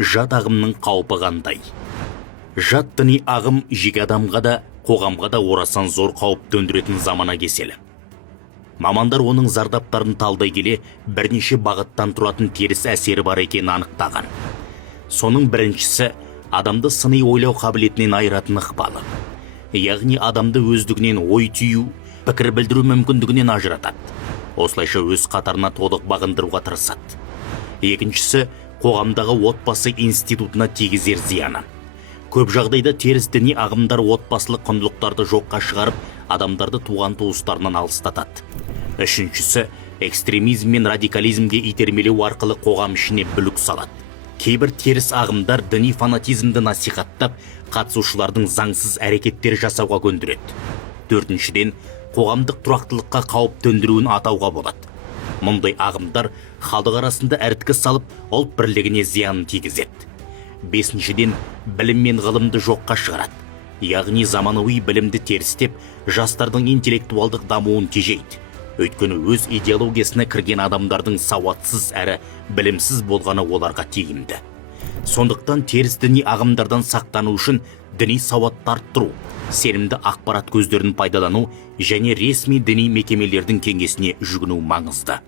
Жат ағымның қаупі қандай? Жат діни ағым жеке адамға да, қоғамға да орасан зор қауіп төндіретін замана кеселі. Мамандар оның зардаптарын талдай келе, бірнеше бағыттан тұратын теріс әсері бар екенін анықтаған. Соның біріншісі, адамды сыни ойлау қабілетінен айыратын ықпалы. Яғни адамды өздігінен ой түю, пікір білдіру мүмкіндігінен ажыратады. Осылайша өз қатарына толық бағындыруға тырысады. Екіншісі, қоғамдағы отбасы институтына тигізер зияны. Көп жағдайда теріс діни ағымдар отбасылық құндылықтарды жоққа шығарып, адамдарды туған туыстарынан алыстатады. Үшіншісі, экстремизм мен радикализмге итермелеу арқылы қоғам ішіне бүлік салады. Кейбір теріс ағымдар діни фанатизмді насихаттап, қатысушылардың заңсыз әрекеттер жасауға көндіреді. Төртіншіден, қоғамдық тұрақтылыққа қауіп төндіруін атауға болады. Мұндай ағымдар халық арасында әрткі салып, ұлт бірлігіне зиянын тигізеді. Бесіншіден, білім мен ғылымды жоққа шығарады. Яғни заманауи білімді терістеп, жастардың интеллектуалдық дамуын тежейді. Өйткені өз идеологиясына кірген адамдардың сауатсыз әрі білімсіз болғаны оларға тиімді. Сондықтан теріс діни ағымдардан сақтану үшін діни сауатты арттыру, сенімді ақпарат көздерін пайдалану және ресми діни мекемелердің кеңесіне жүгіну маңызды.